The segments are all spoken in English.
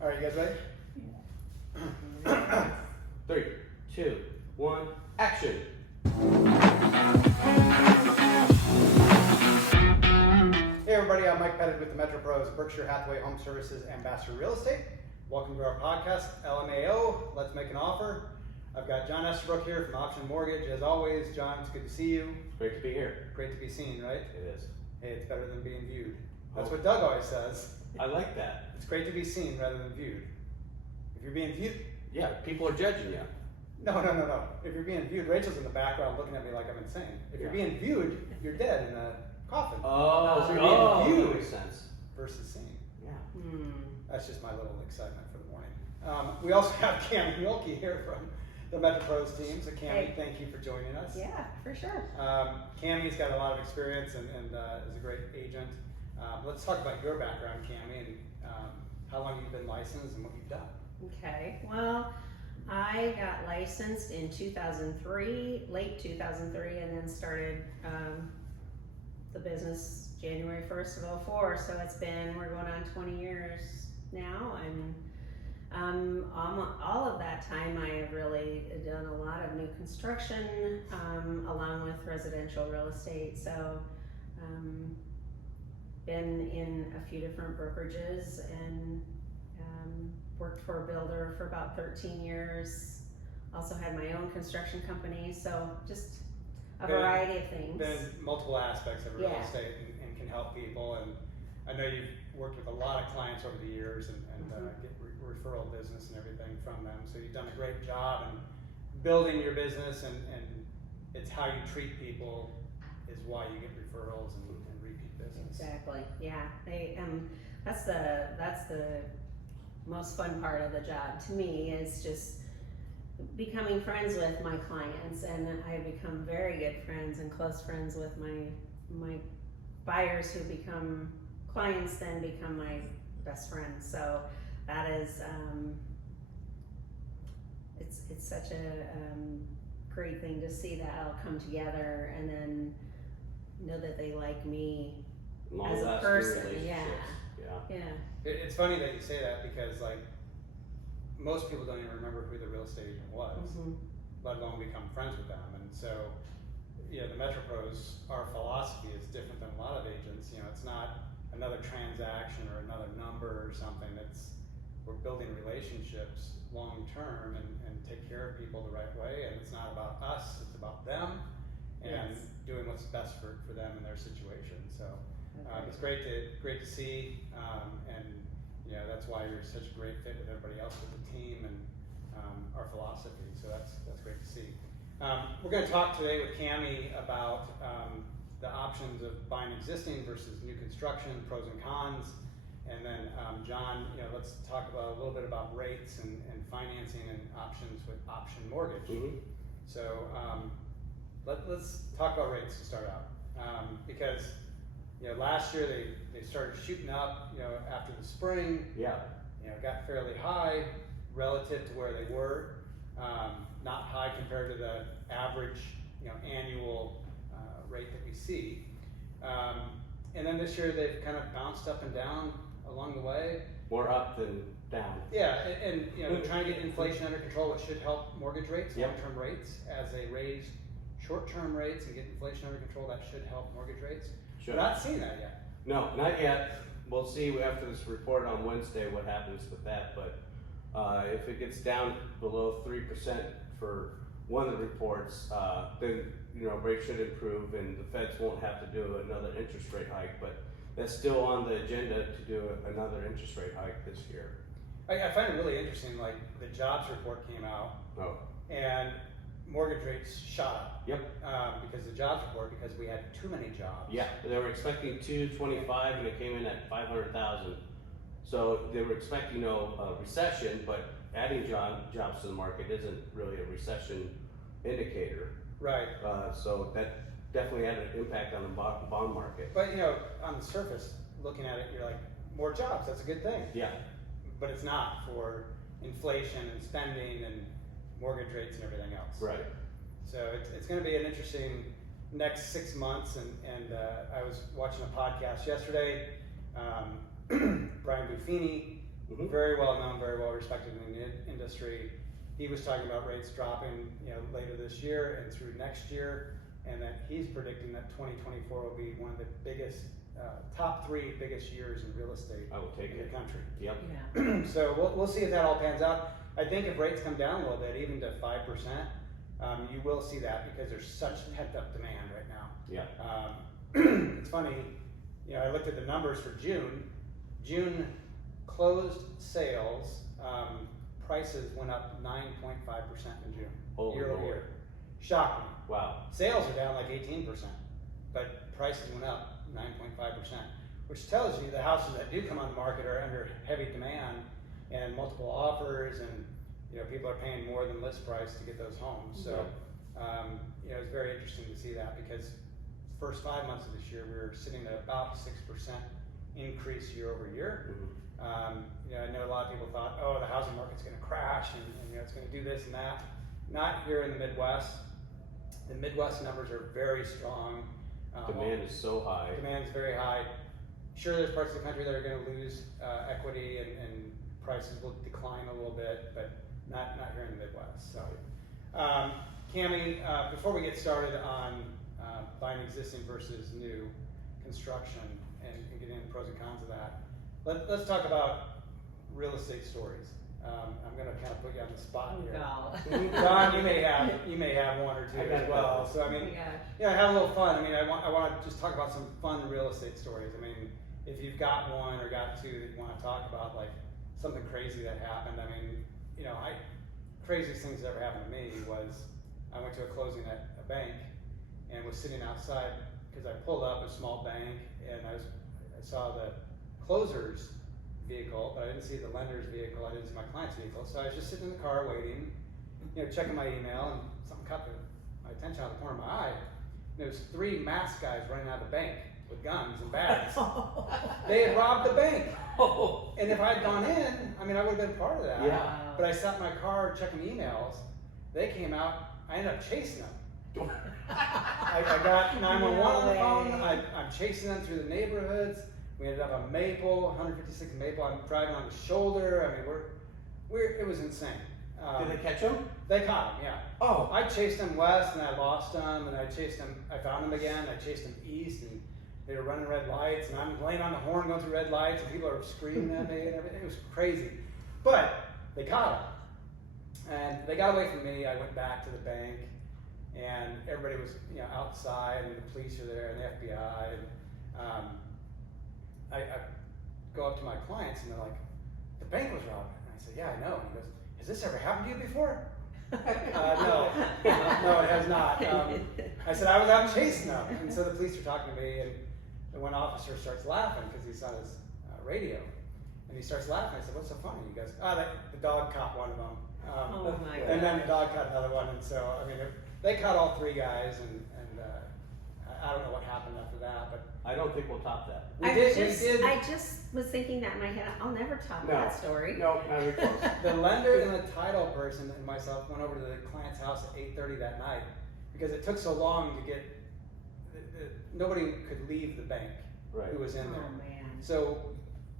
All right, you guys ready? Yeah. 3, 2, 1, action! Hey everybody, I'm Mike Pettit with the Metro Pros, Berkshire Hathaway Home Services Ambassador Real Estate. Welcome to our podcast, LMAO, Let's Make an Offer. I've got John Estabrook here from Option Mortgage. As always, John, it's good to see you. It's great to be here. Great to be seen, right? It is. Hey, it's better than being viewed. That's what Doug always says. I like that. It's great to be seen rather than viewed. If you're being viewed, Yeah, people are judging you. no. If you're being viewed, Rachel's in the background looking at me like I'm insane. If you're Yeah. being viewed, you're dead in a coffin. Oh, So you're that being viewed makes sense. versus seen. Yeah. That's just my little excitement for the morning. We also have Kamie here from the Metro Pros team. So Kamie, Hey. thank you for joining us. Yeah, for sure. Kamie's got a lot of experience and is a great agent. Let's talk about your background, Kamie, and how long you've been licensed and what you've done. Okay, well, I got licensed in 2003, late 2003, and then started the business January 1st of 04. So we're going on 20 years now, and all of that time I have really done a lot of new construction along with residential real estate. So been in a few different brokerages and worked for a builder for about 13 years. Also had my own construction company, so just a variety of things. Been multiple aspects of real Yeah. estate and can help people. And I know you've worked with a lot of clients over the years and get referral business and everything from them. So you've done a great job in building your business, and it's how you treat people is why you get referrals and repeat business. Exactly. Yeah. That's the most fun part of the job to me, is just becoming friends with my clients, and I've become very good friends and close friends with my buyers who become clients, then become my best friends. So that is it's such a great thing to see that all come together, and then know that they like me as a Long-lasting person. relationships. Yeah. It's funny that you say that, because like most people don't even remember who the real estate agent was, let alone become friends with them. And so, the Metro Pros, our philosophy is different than a lot of agents. It's not another transaction or another number or something. We're building relationships long term and take care of people the right way. And it's not about us, it's about them and Yes. doing what's best for them in their situation. So it's great to see, and that's why you're such a great fit with everybody else with the team and our philosophy. So that's great to see. We're going to talk today with Kamie about the options of buying existing versus new construction, pros and cons, and then John, let's talk about a little bit about rates and financing and options with Option Mortgage. So let's talk about rates to start out, because last year they started shooting up, after the spring. Yeah. Got fairly high relative to where they were. Not high compared to the average, annual rate that we see. And then this year they've kind of bounced up and down along the way. More up than down. Yeah, and they're trying to get inflation under control, which should help mortgage rates, Yep. long-term rates. As they raise short-term rates and get inflation under control, that should help mortgage rates. Sure. We're not seeing that yet. No, not yet. We'll see after this report on Wednesday what happens with that. But if it gets down below 3% for one of the reports, then rates should improve, and the Feds won't have to do another interest rate hike. But that's still on the agenda to do another interest rate hike this year. I find it really interesting. Like the jobs report came out, and mortgage rates shot up. Yep. Because the jobs report, because we had too many jobs. Yeah, they were expecting 225, and it came in at 500,000. So they were expecting a recession, but adding jobs to the market isn't really a recession indicator. Right. So that definitely had an impact on the bond market. But on the surface, looking at it, you're like, more jobs, that's a good thing. Yeah. But it's not for inflation and spending and mortgage rates and everything else. Right. So it's going to be an interesting next 6 months. And I was watching a podcast yesterday. Brian Buffini very well known, very well respected in the industry. He was talking about rates dropping, later this year and through next year, and that he's predicting that 2024 will be one of the biggest, top 3 biggest years in real estate I will take in it. the country. Yep. Yeah. So we'll see if that all pans out. I think if rates come down a little bit, even to 5%, you will see that because there's such pent up demand right now. Yeah. It's funny, I looked at the numbers for June. June closed sales, prices went up 9.5% in June, Holy year over Lord. year. Shocked me. Wow. Sales are down like 18%, but prices went up 9.5%, which tells you the houses that do come on the market are under heavy demand and multiple offers, and people are paying more than list price to get those homes. So it's very interesting to see that because first 5 months of this year we were sitting at about 6% increase year over year. I know a lot of people thought, oh, the housing market's going to crash and it's going to do this and that. Not here in the Midwest. The Midwest numbers are very strong. Demand is so high. Demand is very high. Sure, there's parts of the country that are going to lose equity and prices will decline a little bit, but not here in the Midwest. So, Kamie, before we get started on buying existing versus new construction and getting into pros and cons of that, let's talk about real estate stories. I'm going to kind of put you on the spot here. Don, you may have one or two as well. So I mean, have a little fun. I mean, I want to just talk about some fun real estate stories. I mean, if you've got one or got two that you want to talk about, like something crazy that happened. I mean, craziest things that ever happened to me was I went to a closing at a bank and was sitting outside because I pulled up a small bank and I saw the closer's vehicle, but I didn't see the lender's vehicle. I didn't see my client's vehicle. So I was just sitting in the car waiting, checking my email, and something caught my attention out of the corner of my eye. And there was 3 masked guys running out of the bank with guns and bags. They had robbed the bank. And if I had gone in, I would have been part of that. Yeah. But I sat in my car checking emails. They came out. I ended up chasing them. I got 911 on the phone. I'm chasing them through the neighborhoods. We ended up on Maple, 156 Maple. I'm driving on the shoulder. It was insane. Did they catch him? They caught him, yeah. Oh. I chased them west and I lost them, and I found them again. I chased them east, and they were running red lights, and I'm laying on the horn going through red lights, and people are screaming at me and everything. It was crazy. But they caught him. And they got away from me. I went back to the bank, and everybody was outside, and the police are there, and the FBI, and I go up to my clients and they're like, the bank was robbed. And I said, yeah, I know. And he goes, has this ever happened to you before? No, it has not. I said, I was out chasing them. And so the police are talking to me, and one officer starts laughing because he's on his radio. And he starts laughing. I said, what's so funny? He goes, the dog caught one of them. Oh my and then the dog caught another one. And so, they caught all 3 guys, and I don't know what happened after that, but I don't think we'll top that. I just was thinking that in my head. I'll never top that story. No, not even close. The lender and the title person and myself went over to the client's house at 8:30 that night because it took so long to get. Nobody could leave the bank who was in there. Oh man! So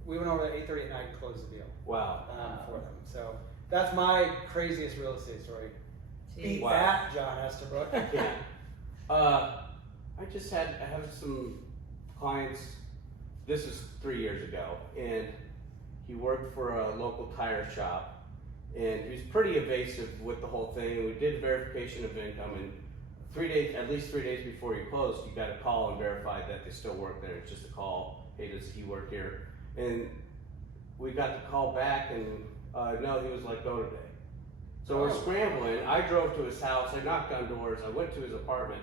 we went over at 8:30 at night and closed the deal. Wow. For them. So that's my craziest real estate story. Beat that, John Estabrook. Yeah. I have some clients, this is 3 years ago, and he worked for a local tire shop, and he was pretty evasive with the whole thing. We did verification of income, and at least 3 days before you close, you got to call and verify that they still work there. It's just a call, hey, does he work here? And we got the call back, and no, he was let go today. So we're scrambling. I drove to his house, I knocked on doors, I went to his apartment,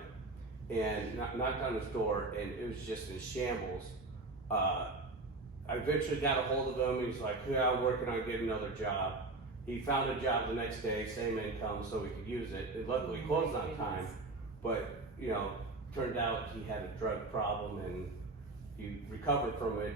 and knocked on his door, and it was just in shambles. I eventually got a hold of him. He's like, yeah, I'm working on getting another job. He found a job the next day, same income, so we could use it. It luckily closed on time, but turned out he had a drug problem, and he recovered from it.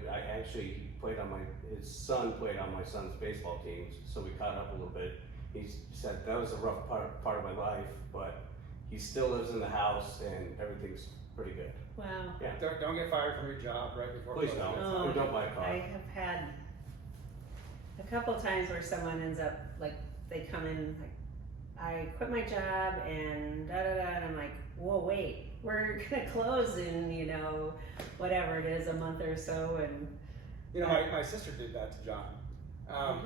His son played on my son's baseball team, so we caught up a little bit. He said that was a rough part of my life, but he still lives in the house, and everything's pretty good. Wow. Yeah. Don't get fired from your job right before. Please closing. don't. Don't buy a car. I have a couple times where someone ends up, like, they come in, like, I quit my job and da-da-da, and I'm like, whoa, wait, we're gonna close in, you know, whatever it is, a month or so, and. You know, my sister did that to John. Oh.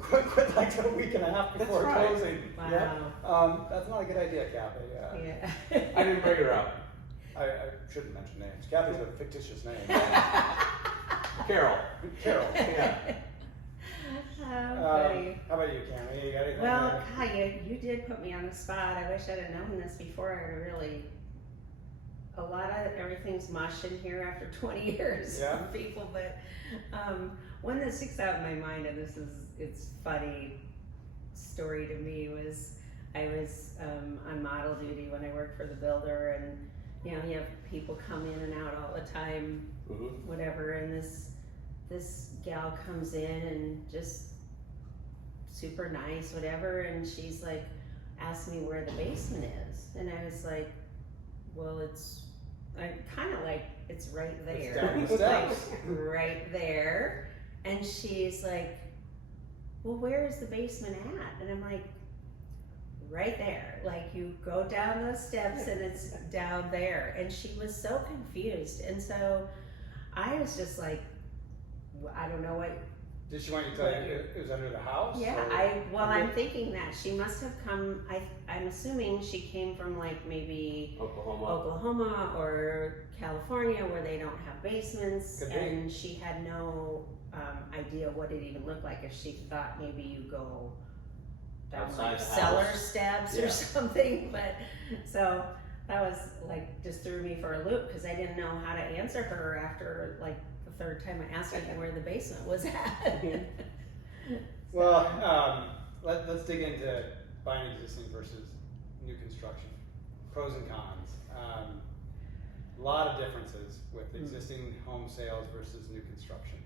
Quit like a week and a half before That's right. closing. Wow. Yeah. That's not a good idea, Kathy. Yeah. I didn't bring her up. I shouldn't mention names. Kathy's a fictitious name. Carol. Carol. Yeah. Funny. How about you, Kamie? You got anything? Well, God, you did put me on the spot. I wish I'd have known this before. A lot of everything's mush in here after 20 years Yeah. of people, but one that sticks out in my mind, and it's funny story to me, was I was on model duty when I worked for the builder, and you know, you have people come in and out all the time, whatever, and this gal comes in and just super nice, whatever, and she's like, asked me where the basement is, and I was like, well, I'm kind of like, it's right there. It's down the steps. Like, right there. And she's like, well, where is the basement at? And I'm like, right there. Like, you go down those steps and it's down there. And she was so confused. And so I was just like, I don't know what. Did she want you to tell you it was under the house? Yeah, or- I'm thinking that she must have come, I'm assuming she came from like maybe Oklahoma or California where they don't have basements, Could be. and she had no idea what it even looked like. If she thought maybe you go down Outside like the cellar house. steps Yeah. or something, but so that was like, just threw me for a loop because I didn't know how to answer her after like the third time I asked her where the basement was at. Well, let's dig into buying existing versus new construction. Pros and cons. A lot of differences with existing home sales versus new construction.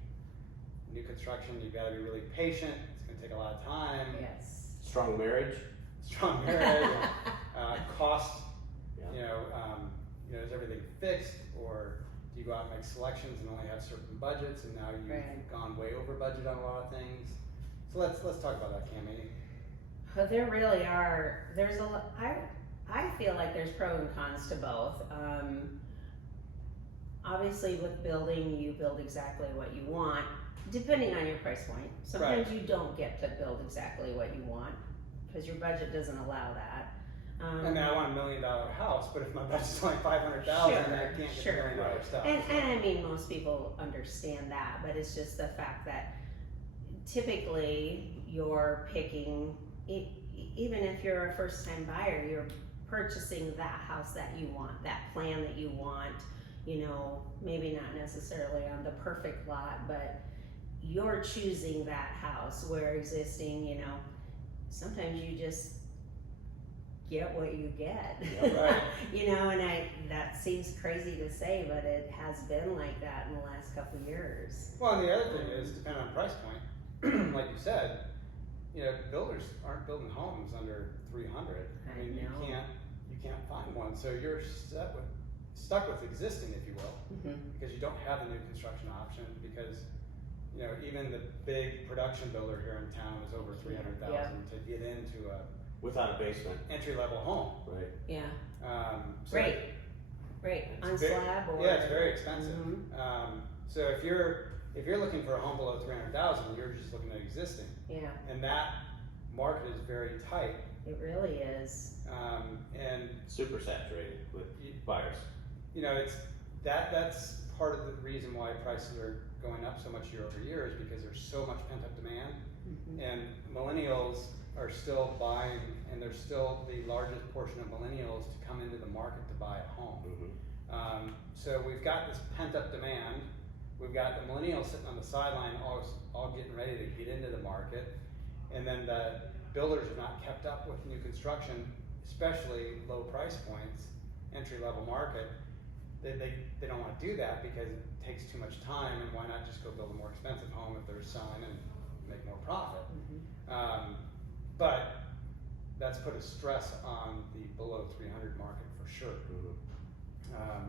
New construction, you've got to be really patient. It's going to take a lot of time. Yes. Strong marriage. Strong marriage. Cost. Yeah. Is everything fixed, or do you go out and make selections and only have certain budgets, and now you've Right. gone way over budget on a lot of things? So let's talk about that, Kamie. But there really are. There's a lot. I feel like there's pros and cons to both. Obviously, with building, you build exactly what you want, depending on your price point. Sometimes you don't get to build exactly what you want because your budget doesn't allow that. I mean, I want $1 million house, but if my budget's only $500,000, I can't get $1 million stuff. And I mean, most people understand that, but it's just the fact that typically you're picking, even if you're a first-time buyer, you're purchasing that house that you want, that plan that you want, maybe not necessarily on the perfect lot, but you're choosing that house, where existing, sometimes you just get what you get. Yeah, right. And that seems crazy to say, but it has been like that in the last couple of years. Well, and the other thing is, depending on price point, like you said, builders aren't building homes under 300. I mean, I know. you can't find one, so you're stuck with existing, if you will, because you don't have the new construction option, because even the big production builder here in town is over 300,000 to get into a Without a basement. entry-level home. Right. Yeah. So Right. On slab or. yeah, it's very expensive. So if you're looking for a home below 300,000, you're just looking at existing, Yeah, and that market is very tight. it really is. And Super saturated with buyers. that's part of the reason why prices are going up so much year over year, is because there's so much pent-up demand, and millennials are still buying, and there's still the largest portion of millennials to come into the market to buy a home. So we've got this pent-up demand. We've got the millennials sitting on the sideline, all getting ready to get into the market, and then the builders have not kept up with new construction, especially low price points, entry-level market. They don't want to do that because it takes too much time, and why not just go build a more expensive home if they're selling and make more profit? But that's put a stress on the below 300 market for sure.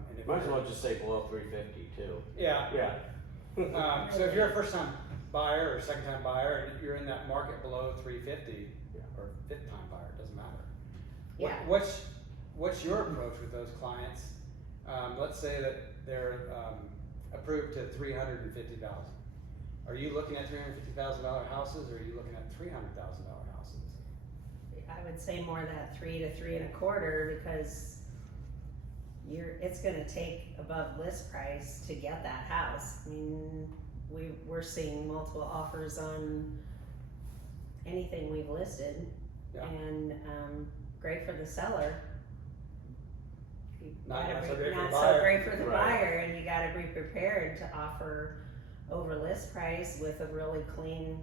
And if Might as you're- well just say below 350 too. Yeah. Yeah. So if you're a first-time buyer or second time buyer and you're in that market below 350 Yeah. or fifth time buyer, it doesn't matter. Yeah. What's your approach with those clients? Let's say that they're approved to $350,000. Are you looking at $350,000 houses or are you looking at $300,000 houses? I would say more that 3 to 3 1/4 because it's gonna take above list price to get that house. I mean, we're seeing multiple offers on anything we've listed. Yeah. And, great for the seller. Not so great for the Not buyer. so great for the Right. buyer, and you gotta be prepared to offer over list price with a really clean,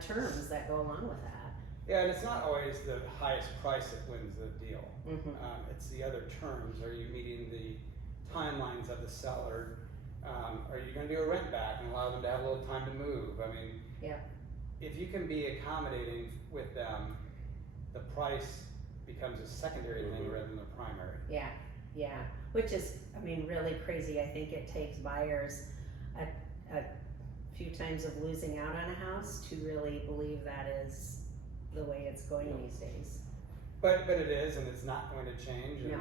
terms that go along with that. Yeah, and it's not always the highest price that wins the deal. Mhm. It's the other terms. Are you meeting the timelines of the seller? Are you going to do a rent back and allow them to have a little time to move? I mean, Yeah. if you can be accommodating with them, the price becomes a secondary thing rather than a primary. Yeah, yeah, which is, really crazy. I think it takes buyers a few times of losing out on a house to really believe that is the way it's going these days. But it is, and it's not going to change. And, No.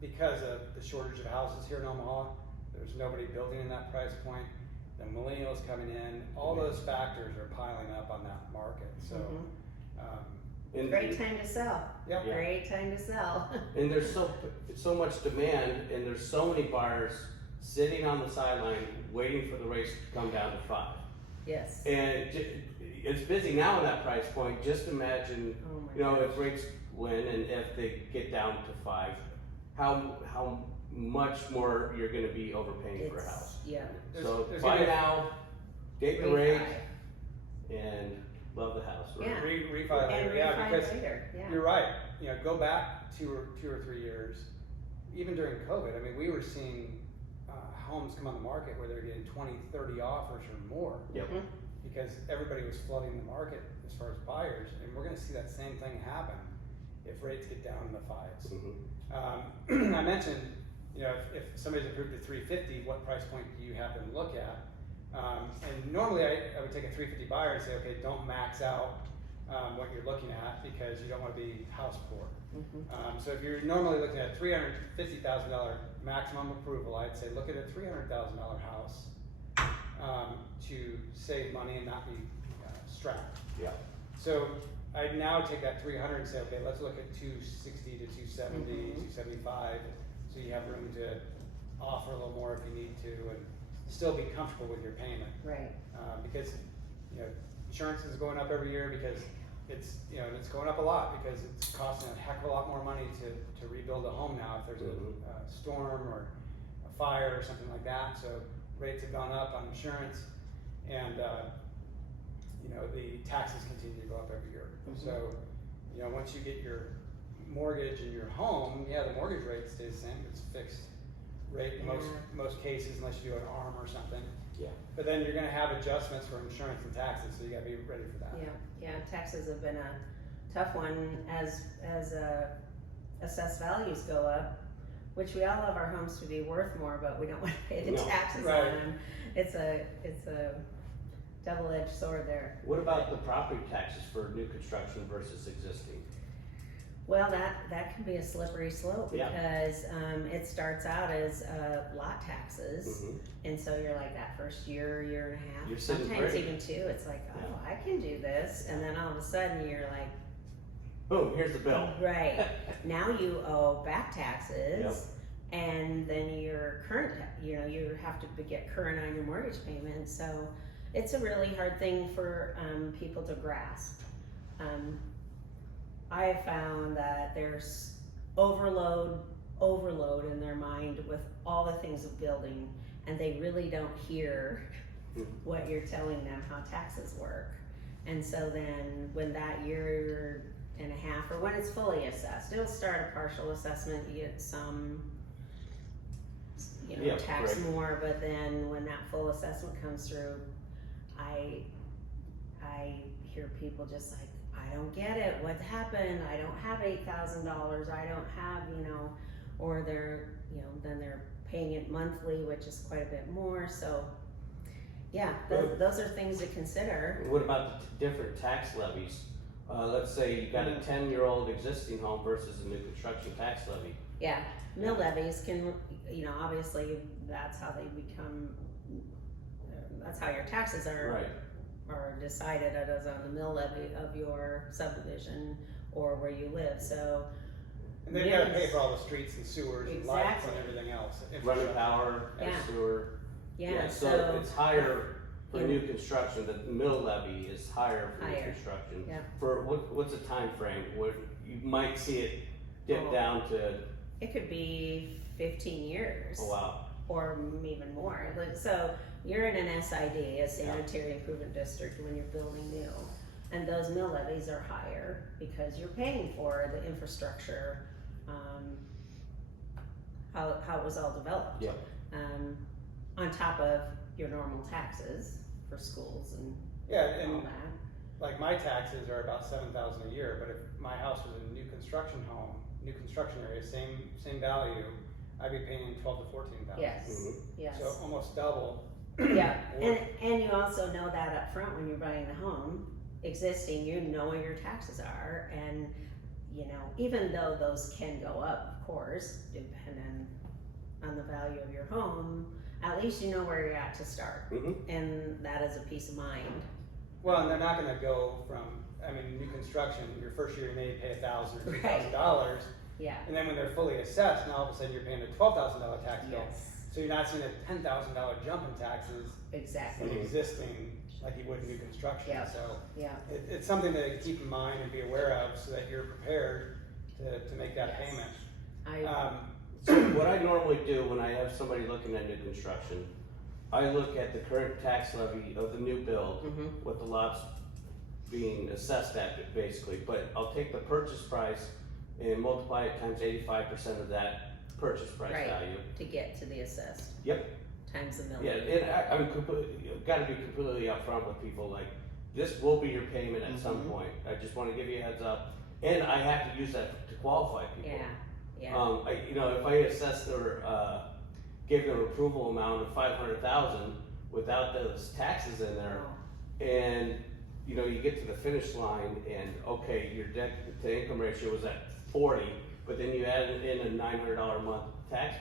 because of the shortage of houses here in Omaha, there's nobody building in that price point. The millennials coming in, all those factors are piling up on that market. So, Mhm. And, Great time to sell. yeah. Great time to sell. and there's so much demand, and there's so many buyers sitting on the sideline waiting for the rates to come down to 5. Yes. And it's busy now in that price point. Just imagine, Oh my if rates win and if they get down to 5, how much more you're going to be overpaying for a house. Yeah. So There's buy gonna- now, get the Refi. rate, and love the house. Right? Yeah. Refi And later, yeah, refi because later, yeah. you're right. Go back two or 3 years. Even during COVID, we were seeing homes come on the market where they're getting 20, 30 offers or more. Yep. Mhm. Because everybody was flooding the market as far as buyers, and we're going to see that same thing happen if rates get down in the 5s. Mhm. I mentioned, if somebody's approved at 350, what price point do you have them look at? And normally I would take a 350 buyer and say, okay, don't max out what you're looking at because you don't want to be house poor. Mhm. So if you're normally looking at $350,000 maximum approval, I'd say look at a $300,000 house to save money and not be strapped. Yeah. So I'd now take that 300 and say, okay, let's look at 260 to 270, 275, so you have room to offer a little more if you need to, and still be comfortable with your payment. Right. Because insurance is going up every year because it's and it's going up a lot because it's costing a heck of a lot more money to rebuild a home now if there's a storm or a fire or something like that. So rates have gone up on insurance, and the taxes continue to go up every year. So once you get your mortgage in your home, the mortgage rate stays the same. It's fixed rate in most cases unless you do an ARM or something. Yeah. But then you're going to have adjustments for insurance and taxes, so you got to be ready for that. Yeah, taxes have been a tough one as assessed values go up, which we all love our homes to be worth more, but we don't want to pay the No. taxes Right. on them. It's a double-edged sword there. What about the property taxes for new construction versus existing? Well, that can be a slippery slope Yeah. because it starts out as lot taxes, Mhm. and so you're like that first year and a half, You're sitting sometimes pretty. even 2. It's like, oh, Yeah. I can do this, and then all of a sudden you're like, Boom, here's the bill. right now you owe back taxes, and then your current, you have to get current on your mortgage payment. So it's a really hard thing for people to grasp. I have found that there's overload in their mind with all the things of building, and they really don't hear what you're telling them how taxes work. And so then when that year and a half, or when it's fully assessed, it'll start a partial assessment, you get some tax right. more, but then when that full assessment comes through, I hear people just like, I don't get it, what happened, I don't have $8,000, I don't have, or they're, then they're paying it monthly, which is quite a bit more, so. Yeah, Good. those are things to consider. What about the different tax levies? Let's say you got a 10-year-old existing home versus a new construction tax levy. Yeah, mill levies can, you know, obviously, that's how they become, that's how your taxes are decided as on the mill levy of your subdivision or where you live, so. And they've gotta pay for all the streets and sewers and lights and everything else. Running power and sewer. Yeah, so it's higher for new construction. The mill levy is higher for new construction. Yeah. For what's the time frame? What you might see it dip down to? It could be 15 years. Oh wow. Or even more. Like, so you're in an SID, a sanitary improvement district, when you're building new, and those mill levies are higher because you're paying for the infrastructure, how it was all developed. Yeah. On top of your normal taxes for schools and all that. Like my taxes are about $7,000 a year, but if my house was in a new construction home, new construction area, same value, I'd be paying $12,000 to $14,000. Yes, yes. So almost double. Yeah, and you also know that up front when you're buying the home, existing, you know what your taxes are, and you know, even though those can go up, of course, depending on the value of your home, at least you know where you're at to start, and that is a peace of mind. Well, and they're not gonna go from, I mean, new construction, your first year you may pay $1,000 or $2,000. Yeah. And then when they're fully assessed, now all of a sudden you're paying a $12,000 tax bill. Yes. So you're not seeing a $10,000 jump in taxes Exactly. from existing like you would in new construction. Yeah. So Yeah. it's something to keep in mind and be aware of so that you're prepared to make that payment. So what I normally do when I have somebody looking at new construction, I look at the current tax levy of the new build, what the lot's being assessed at basically, but I'll take the purchase price and multiply it times 85% of that purchase price value. To get to the assessed. Yep. Times the mill. Yeah, and I'm gotta be completely upfront with people, like, this will be your payment at some point. I just wanna give you a heads up, and I have to use that to qualify people. Yeah. You know, if I assessed or, gave them approval amount of 500,000 without those taxes in there, and, you know, you get to the finish line and, okay, your debt to income ratio was at 40, but then you added in a $900 a month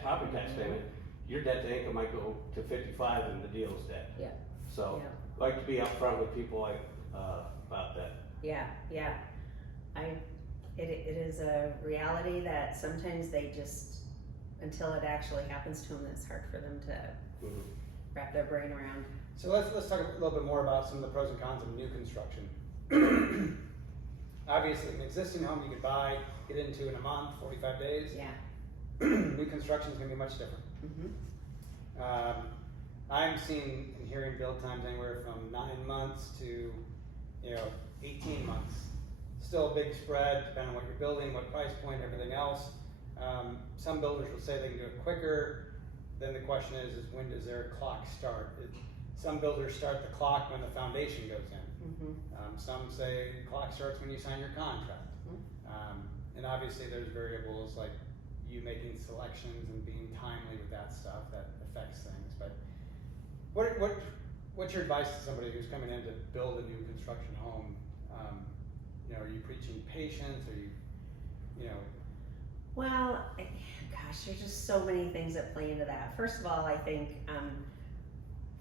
property tax payment, your debt to income might go to 55 and the deal is dead. Yeah. So, I like to be upfront with people like, about that. Yeah. It is a reality that sometimes they just, until it actually happens to them, it's hard for them to wrap their brain around. So let's talk a little bit more about some of the pros and cons of new construction. Obviously, an existing home you could buy, get into in a month, 45 days. Yeah. New construction is going to be much different. I'm seeing and hearing build times anywhere from 9 months to 18 months. Still a big spread depending on what you're building, what price point, everything else. Some builders will say they can do it quicker. Then the question is when does their clock start? Some builders start the clock when the foundation goes in. Some say the clock starts when you sign your contract. And obviously there's variables like you making selections and being timely with that stuff that affects things. But what's your advice to somebody who's coming in to build a new construction home? Are you preaching patience? Are you know? Well, gosh, there's just so many things that play into that. First of all, I think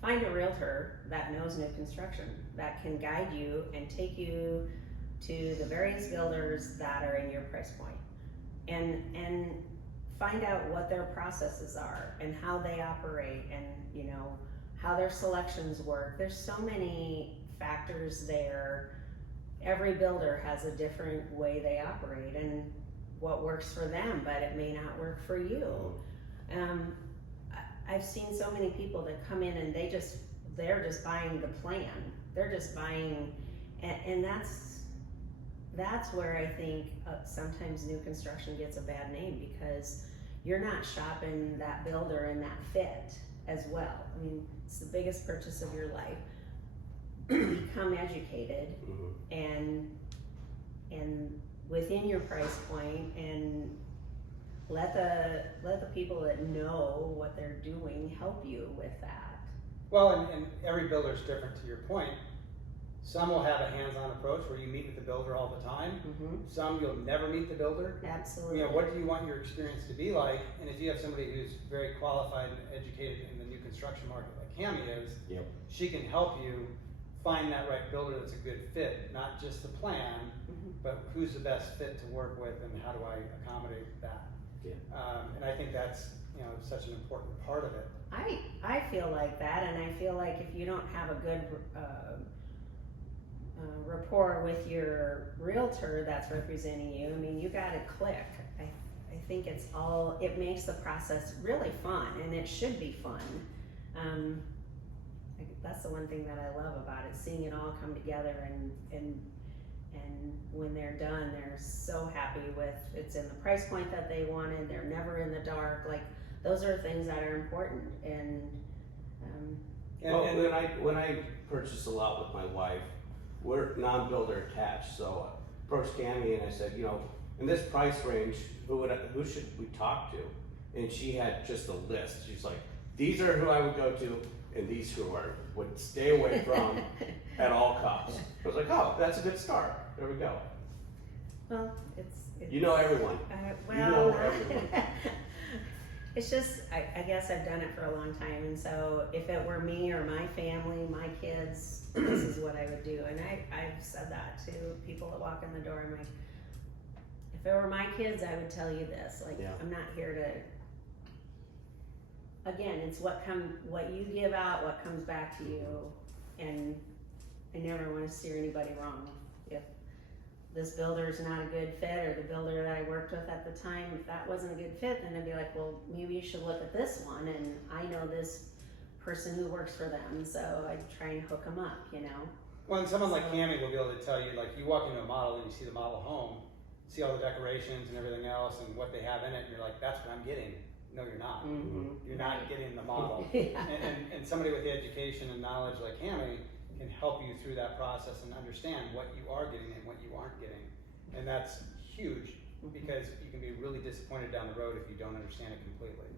find a realtor that knows new construction, that can guide you and take you to the various builders that are in your price point, and find out what their processes are and how they operate, and how their selections work. There's so many factors there. Every builder has a different way they operate and what works for them, but it may not work for you. I've seen so many people that come in and they're just buying the plan. They're just buying, and that's where I think sometimes new construction gets a bad name, because you're not shopping that builder and that fit as well. I mean, it's the biggest purchase of your life. Become educated and within your price point, and let the people that know what they're doing help you with that. Well, and every builder's different, to your point. Some will have a hands-on approach where you meet with the builder all the time. Some you'll never meet the builder. Absolutely. You know, what do you want your experience to be like? And if you have somebody who's very qualified and educated in the new construction market like Kamie is, Yep. she can help you find that right builder that's a good fit, not just the plan, but who's the best fit to work with and how do I accommodate that? Yeah. And I think that's, you know, such an important part of it. I feel like that, and I feel like if you don't have a good rapport with your realtor that's representing you, I mean, you gotta click. I think it makes the process really fun, and it should be fun. That's the one thing that I love about it, seeing it all come together, and when they're done, they're so happy with, it's in the price point that they wanted, they're never in the dark, like, those are things that are important, and when I purchased a lot with my wife, we're non-builder attached, so I approached Kamie and I said, you know, in this price range, who should we talk to? And she had just a list. She's like, these are who I would go to, and these who I would stay away from at all costs. I was like, oh, that's a good start. There we go. well, it's You know everyone. well, You know everyone. it's just, I guess I've done it for a long time, and so if it were me or my family, my kids, this is what I would do. And I've said that to people that walk in the door. I'm like, if it were my kids, I would tell you this. Like, Yeah. I'm not here to, again, it's what you give out, what comes back to you, and I never want to steer anybody wrong. If this builder's not a good fit, or the builder that I worked with at the time, if that wasn't a good fit, then I'd be like, well, maybe you should look at this one, and I know this person who works for them, so I try and hook them up, you know. Well, and someone like Kamie will be able to tell you, like, you walk into a model and you see the model home, see all the decorations and everything else and what they have in it, and you're like, that's what I'm getting. No, you're not. You're not getting the model. Yeah. And somebody with the education and knowledge like Kamie can help you through that process and understand what you are getting and what you aren't getting. And that's huge, because you can be really disappointed down the road if you don't understand it completely.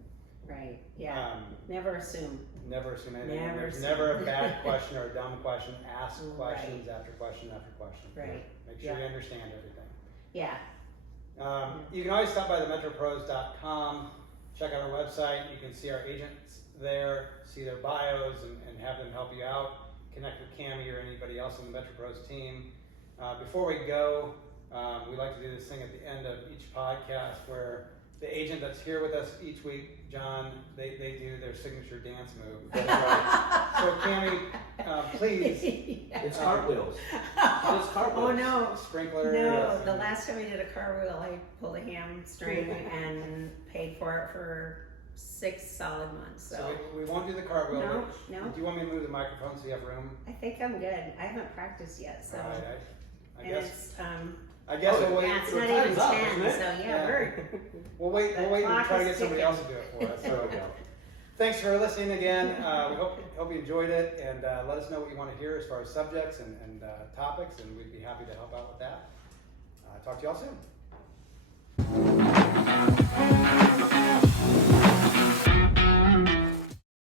Right, yeah. Never assume. Never assume anything. Never There's assume. never a bad question or a dumb question. Ask Right. questions after question after question. Right. Make sure Yeah. you understand everything. Yeah. You can always stop by the metropros.com, check out our website. You can see our agents there, see their bios, and have them help you out. Connect with Kamie or anybody else on the MetroPros team. Before we go, we like to do this thing at the end of each podcast where the agent that's here with us each week, John, they do their signature dance move. So Kamie, please. It's cartwheels. It's cartwheels. Oh no. Sprinkler. No, the last time I did a cartwheel, I pulled a hamstring and paid for it for 6 solid months. So we won't do the cartwheel. No, but no. Do you want me to move the microphone so you have room? I think I'm good. I haven't practiced yet, so. All right, I And guess. it's, I guess Oh, we'll wait. yeah, it's so not time's even up, 10, isn't it? so yeah, Yeah. We'll wait. The We'll wait and clock try to is get somebody ticking. else to do it for us. There we go. Thanks for listening again. We hope you enjoyed it, and let us know what you want to hear as far as subjects and topics, and we'd be happy to help out with that. Talk to y'all soon.